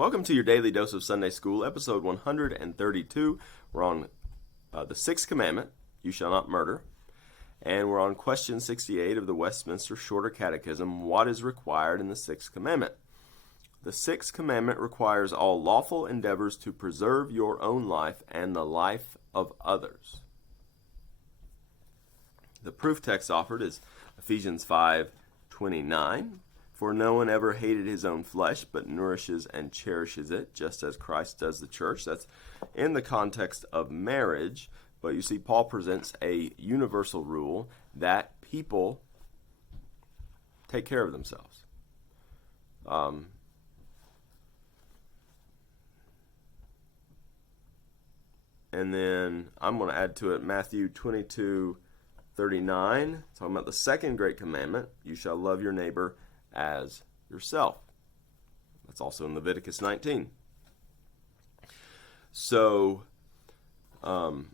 Welcome to your Daily Dose of Sunday School, episode 132. We're on the sixth commandment, you shall not murder. And we're on question 68 of the Westminster Shorter Catechism, what is required in the sixth commandment? The sixth commandment requires all lawful endeavors to preserve your own life and the life of others. The proof text offered is Ephesians 5:29. For no one ever hated his own flesh, but nourishes and cherishes it, just as Christ does the church. That's in the context of marriage, but you see Paul presents a universal rule that people take care of themselves. And then I'm going to add to it Matthew 22:39, talking about the second great commandment, you shall love your neighbor as yourself. That's also in Leviticus 19. So, Paul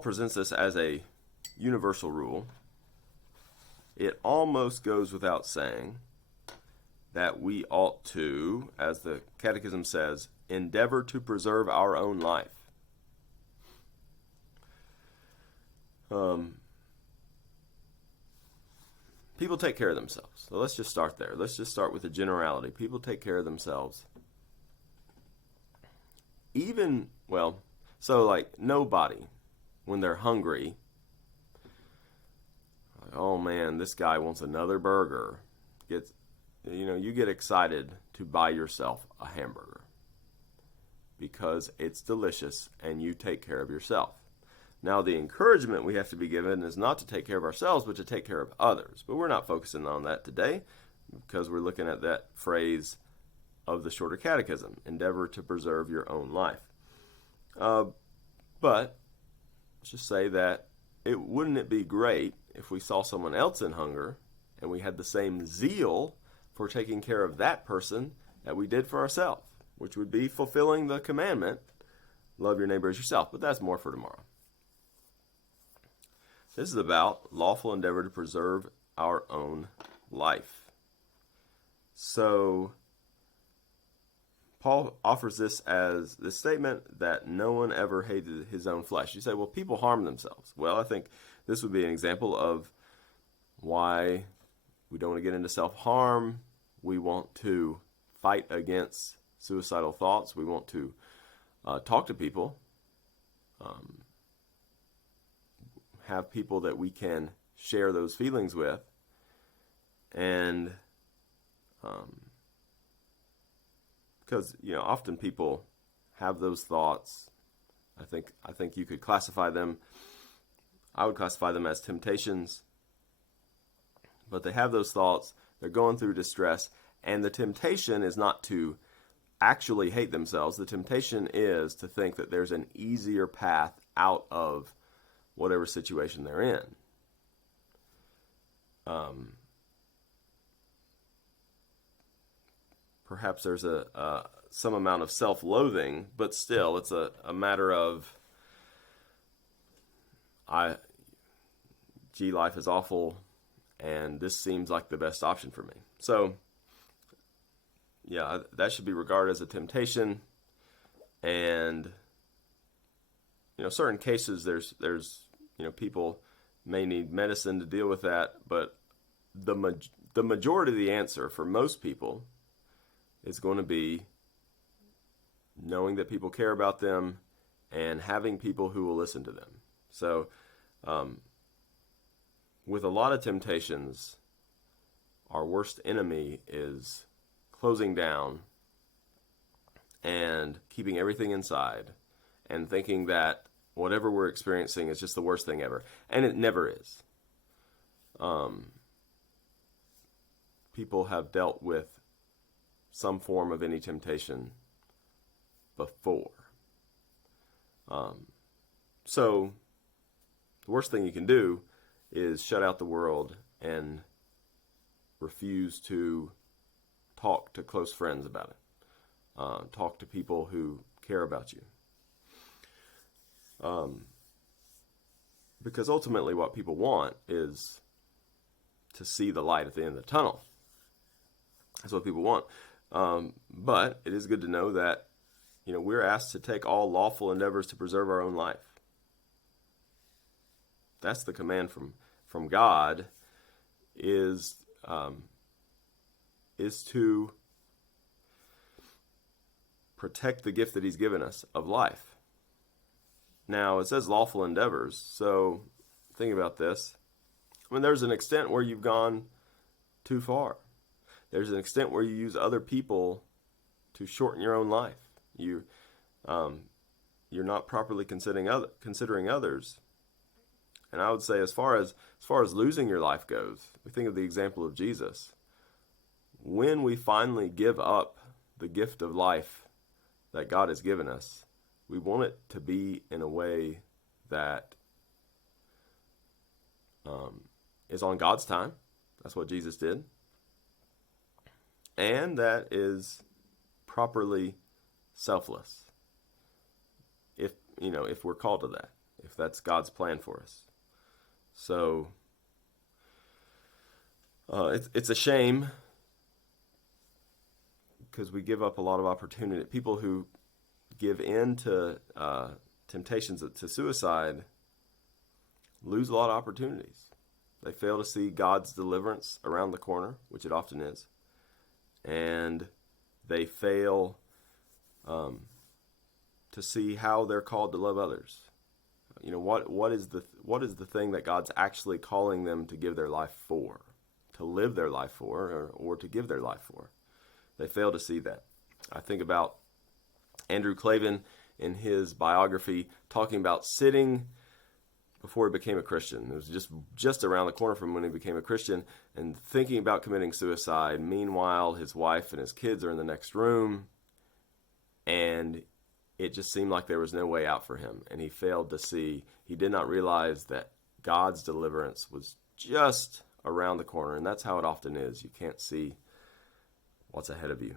presents this as a universal rule. It almost goes without saying that we ought to, as the Catechism says, endeavor to preserve our own life. People take care of themselves. So let's just start there. Let's just start with the generality. People take care of themselves. Nobody, when they're hungry, like, oh man, this guy wants another burger. You get excited to buy yourself a hamburger because it's delicious and you take care of yourself. Now, the encouragement we have to be given is not to take care of ourselves, but to take care of others. But we're not focusing on that today because we're looking at that phrase of the Shorter Catechism, endeavor to preserve your own life. But let's just say that wouldn't it be great if we saw someone else in hunger and we had the same zeal for taking care of that person that we did for ourselves, which would be fulfilling the commandment, love your neighbor as yourself. But that's more for tomorrow. This is about lawful endeavor to preserve our own life. So, Paul offers this as the statement that no one ever hated his own flesh. You say, well, people harm themselves. Well, I think this would be an example of why we don't want to get into self-harm. We want to fight against suicidal thoughts. We want to talk to people. Have people that we can share those feelings with, and because often people have those thoughts. I think you could classify them. I would classify them as temptations, but they have those thoughts. They're going through distress, and the temptation is not to actually hate themselves. The temptation is to think that there's an easier path out of whatever situation they're in. Perhaps there's some amount of self-loathing, but still it's a matter of, life is awful, and this seems like the best option for me. So, that should be regarded as a temptation, and certain cases there's people may need medicine to deal with that, but the majority of the answer for most people is going to be knowing that people care about them and having people who will listen to them. So with a lot of temptations, our worst enemy is closing down and keeping everything inside and thinking that whatever we're experiencing is just the worst thing ever. And it never is. People have dealt with some form of any temptation before. So the worst thing you can do is shut out the world and refuse to talk to close friends about it. Talk to people who care about you. Because ultimately what people want is to see the light at the end of the tunnel. That's what people want. But it is good to know that, we're asked to take all lawful endeavors to preserve our own life. That's the command from God, is to protect the gift that he's given us of life. Now, it says lawful endeavors, so think about this. I mean, there's an extent where you've gone too far. There's an extent where you use other people to shorten your own life. You're not properly considering others. And I would say, as far as losing your life goes, we think of the example of Jesus. When we finally give up the gift of life that God has given us, we want it to be in a way that is on God's time. That's what Jesus did. And that is properly selfless. If we're called to that, if that's God's plan for us. So it's a shame, because we give up a lot of opportunity. People who give in to temptations to suicide lose a lot of opportunities. They fail to see God's deliverance around the corner, which it often is, and they fail to see how they're called to love others. What is the thing that God's actually calling them to give their life for, to live their life for, or to give their life for? They fail to see that. I think about Andrew Clavin in his biography talking about sitting before he became a Christian. It was just around the corner from when he became a Christian, and thinking about committing suicide. Meanwhile, his wife and his kids are in the next room, and it just seemed like there was no way out for him. And he failed to see, he did not realize that God's deliverance was just around the corner. And that's how it often is. You can't see what's ahead of you.